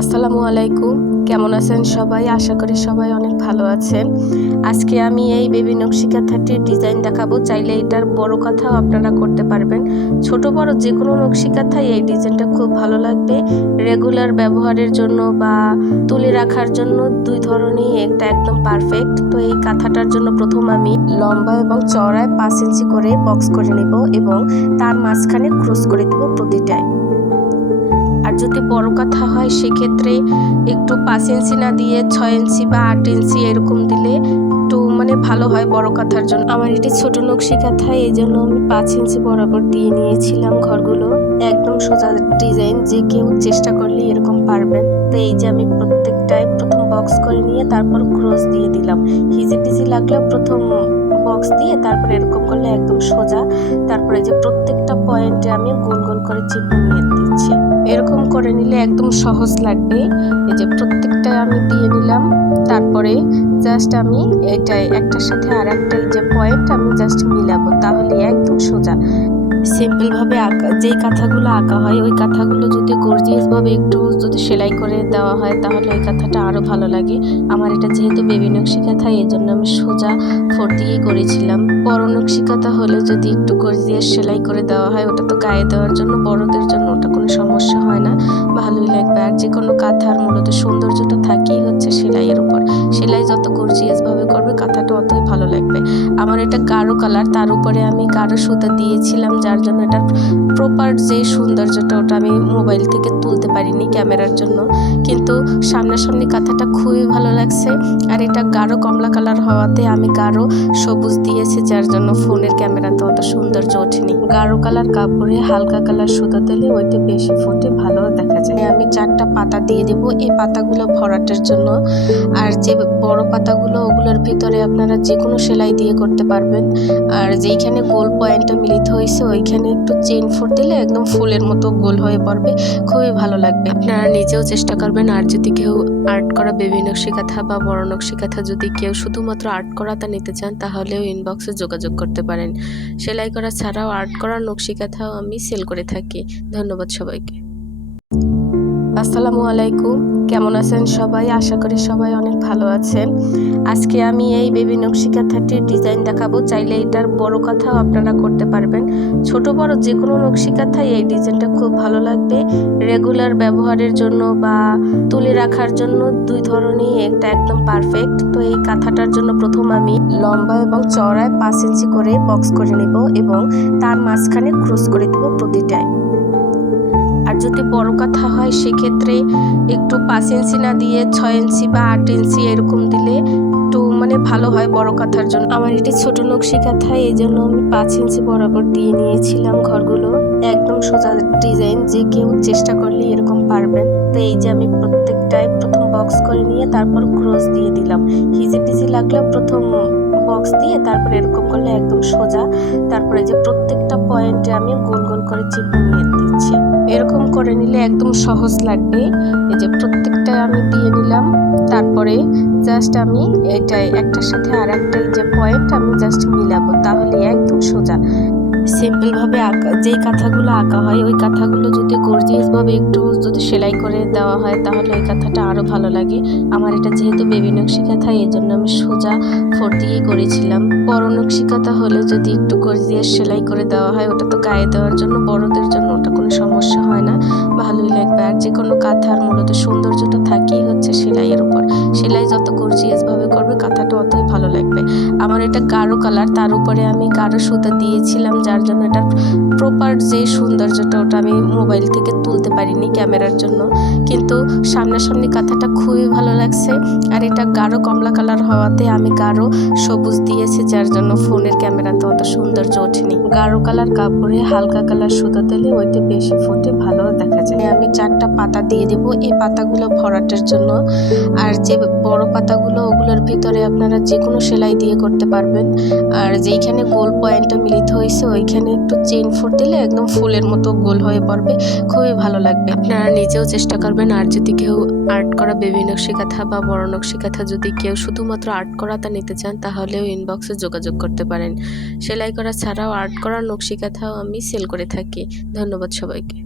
আসসালামু আলাইকুম। কেমন আছেন সবাই? আশা করি সবাই অনেক ভালো আছেন। আজকে আমি এই বেবি নকশি কাঁথাটির ডিজাইন দেখাবো। চাইলে এটার বড় কাঁথাও আপনারা করতে পারবেন। ছোট বড় যে কোনো নকশি কাঁথাই এই ডিজাইনটা খুব ভালো লাগবে। রেগুলার ব্যবহারের জন্য বা তুলে রাখার জন্য দুই ধরনেরই একটা একদম পারফেক্ট। তো এই কাঁথাটার জন্য প্রথম আমি লম্বা এবং চওড়ায় 5 ইঞ্চি করে বক্স করে নেব এবং তার মাঝখানে ক্রস করে দেব প্রতিটায়। আর যদি বড় কাঁথা হয় সেক্ষেত্রে একটু 5 ইঞ্চি না দিয়ে 6 ইঞ্চি বা 8 ইঞ্চি এরকম দিলে একটু ভালো হয় বড় কাঁথার জন্য। আমার এটি ছোট নকশি কাঁথা, এই জন্য আমি 5 ইঞ্চি বরাবর দিয়ে নিয়েছিলাম ঘরগুলো। একদম সোজা ডিজাইন, যে কেউ চেষ্টা করলে এরকম পারবেন। তো এই যে আমি প্রত্যেকটায় প্রথম বক্স করে নিয়ে তারপর ক্রস দিয়ে দিলাম। হিজিবিজি লাগলেও প্রথম বক্স দিয়ে তারপর এরকম করলে একদম সোজা। তারপরে যে প্রত্যেকটা পয়েন্টে আমি গোল গোল করে চিহ্ন নিয়ে দিচ্ছি। এরকম করে নিলে একদম সহজ লাগবে। এই যে প্রত্যেকটা আমি দিয়ে নিলাম। তারপরে জাস্ট আমি এটাই একটার সাথে আর একটাই যে পয়েন্ট আমি জাস্ট মিলাবো, তাহলে একদম সোজা। সিম্পল ভাবে আঁকা যেই কাঁথাগুলো আঁকা হয় ওই কাঁথাগুলো যদি গর্জিয়াস ভাবে একটু যদি সেলাই করে দেওয়া হয় তাহলে ওই কাঁথাটা আরো ভালো লাগে। আমার এটা যেহেতু বেবি নকশি কাঁথা, এই জন্য আমি সোজা 4 দিয়েই করেছিলাম। বড় নকশি কাঁথা হলে যদি একটু গর্জিয়াস সেলাই করে দেওয়া হয় ওটা তো গায়ে দেওয়ার জন্য, বড়দের জন্য ওটা কোনো সমস্যা হয় না, ভালোই লাগবে। আর যে কোনো কাঁথার মূলত সৌন্দর্যটা থাকেই হচ্ছে সেলাইয়ের উপর। সেলাই যত গর্জিয়াস ভাবে করবে কাঁথাটা অতই ভালো লাগবে। আমার এটা গাঢ় কালার, তার উপরে আমি গাঢ় সুতা দিয়েছিলাম, যার জন্য এটার প্রপার যে সৌন্দর্যটা ওটা আমি মোবাইল থেকে তুলতে পারিনি ক্যামেরার জন্য, কিন্তু সামনাসামনি কাঁথাটা খুবই ভালো লাগছে। আর এটা গাঢ় কমলা কালার হওয়াতে আমি গাঢ় সবুজ দিয়েছি, যার জন্য ফোনের ক্যামেরাতে অত সৌন্দর্য ওঠেনি। গাঢ় কালার কাপড়ে হালকা কালার সুতা দিলে ওইটা বেশি ফোটে, ভালো দেখা যায়। আমি 4টা পাতা দিয়ে দেব এই পাতাগুলো ভরাটের জন্য। আর যে বড় পাতাগুলো ওগুলোর ভিতরে আপনারা যে কোনো সেলাই দিয়ে করতে পারবেন। আর যেইখানে গোল পয়েন্টটা মিলিত হয়েছে ওইখানে একটু চেইন ফুট দিলে একদম ফুলের মতো গোল হয়ে পড়বে, খুবই ভালো লাগবে। আপনারা নিজেও চেষ্টা করবেন। আর যদি কেউ আর্ট করা বেবি নকশি কাঁথা বা বড় নকশি কাঁথা যদি কেউ শুধুমাত্র আর্ট করাটা নিতে চান তাহলেও ইনবক্সে যোগাযোগ করতে পারেন। সেলাই করা ছাড়াও আর্ট করা নকশি কাঁথাও আমি সেল করে থাকি। ধন্যবাদ সবাইকে। আসসালামু আলাইকুম। কেমন আছেন সবাই? আশা করি সবাই অনেক ভালো আছেন। আজকে আমি এই বেবি নকশি কাঁথাটির ডিজাইন দেখাবো। চাইলে এটার বড় কাঁথাও আপনারা করতে পারবেন। ছোট বড় যে কোনো নকশি কাঁথাই এই ডিজাইনটা খুব ভালো লাগবে। রেগুলার ব্যবহারের জন্য বা তুলে রাখার জন্য দুই ধরনেরই একটা একদম পারফেক্ট। তো এই কাঁথাটার জন্য প্রথম আমি লম্বা এবং চওড়ায় 5 ইঞ্চি করে বক্স করে নেব এবং তার মাঝখানে ক্রস করে দেব প্রতিটায়। আর যদি বড় কাঁথা হয় সেক্ষেত্রে একটু 5 ইঞ্চি না দিয়ে 6 ইঞ্চি বা 8 ইঞ্চি এরকম দিলে একটু ভালো হয় বড় কাঁথার জন্য। আমার এটি ছোট নকশি কাঁথা, এই জন্য আমি 5 ইঞ্চি বরাবর দিয়ে নিয়েছিলাম ঘরগুলো। একদম সোজা ডিজাইন, যে কেউ চেষ্টা করলে এরকম পারবেন। তো এই যে আমি প্রত্যেকটায় প্রথম বক্স করে নিয়ে তারপর ক্রস দিয়ে দিলাম। হিজিবিজি লাগলেও প্রথম বক্স দিয়ে তারপর এরকম করলে একদম সোজা। তারপরে যে প্রত্যেকটা পয়েন্টে আমি গোল গোল করে চিহ্ন নিয়ে দিচ্ছি। এরকম করে নিলে একদম সহজ লাগবে। এই যে প্রত্যেকটা আমি দিয়ে নিলাম। তারপরে জাস্ট আমি এটাই একটার সাথে আর একটাই যে পয়েন্ট আমি জাস্ট মিলাবো, তাহলে একদম সোজা। সিম্পল ভাবে আঁকা যেই কাঁথাগুলো আঁকা হয় ওই কাঁথাগুলো যদি গর্জিয়াস ভাবে একটু যদি সেলাই করে দেওয়া হয় তাহলে ওই কাঁথাটা আরো ভালো লাগে। আমার এটা যেহেতু বেবি নকশি কাঁথা, এই জন্য আমি সোজা 4 দিয়েই করেছিলাম। বড় নকশি কাঁথা হলে যদি একটু গর্জিয়াস সেলাই করে দেওয়া হয় ওটা তো গায়ে দেওয়ার জন্য, বড়দের জন্য ওটা কোনো সমস্যা হয় না, ভালোই লাগবে। আর যে কোনো কাঁথার মূলত সৌন্দর্যটা থাকেই হচ্ছে সেলাইয়ের উপর। সেলাই যত গর্জিয়াস ভাবে করবে কাঁথাটা অতই ভালো লাগবে। আমার এটা গাঢ় কালার, তার উপরে আমি গাঢ় সুতা দিয়েছিলাম, যার জন্য এটার প্রপার যে সৌন্দর্যটা ওটা আমি মোবাইল থেকে তুলতে পারিনি ক্যামেরার জন্য, কিন্তু সামনাসামনি কাঁথাটা খুবই ভালো লাগছে। আর এটা গাঢ় কমলা কালার হওয়াতে আমি গাঢ় সবুজ দিয়েছি, যার জন্য ফোনের ক্যামেরাতে অত সৌন্দর্য ওঠেনি। গাঢ় কালার কাপড়ে হালকা কালার সুতা দিলে ওইটা বেশি ফোটে, ভালো দেখা যায়। আমি 4টা পাতা দিয়ে দেব এই পাতাগুলো ভরাটের জন্য। আর যে বড় পাতাগুলো ওগুলোর ভিতরে আপনারা যে কোনো সেলাই দিয়ে করতে পারবেন। আর যেইখানে গোল পয়েন্টটা মিলিত হয়েছে ওইখানে একটু চেইন ফুট দিলে একদম ফুলের মতো গোল হয়ে পড়বে, খুবই ভালো লাগবে। আপনারা নিজেও চেষ্টা করবেন। আর যদি কেউ আর্ট করা বেবি নকশি কাঁথা বা বড় নকশি কাঁথা যদি কেউ শুধুমাত্র আর্ট করাটা নিতে চান তাহলেও ইনবক্সে যোগাযোগ করতে পারেন। সেলাই করা ছাড়াও আর্ট করা নকশি কাঁথাও আমি সেল করে থাকি। ধন্যবাদ সবাইকে।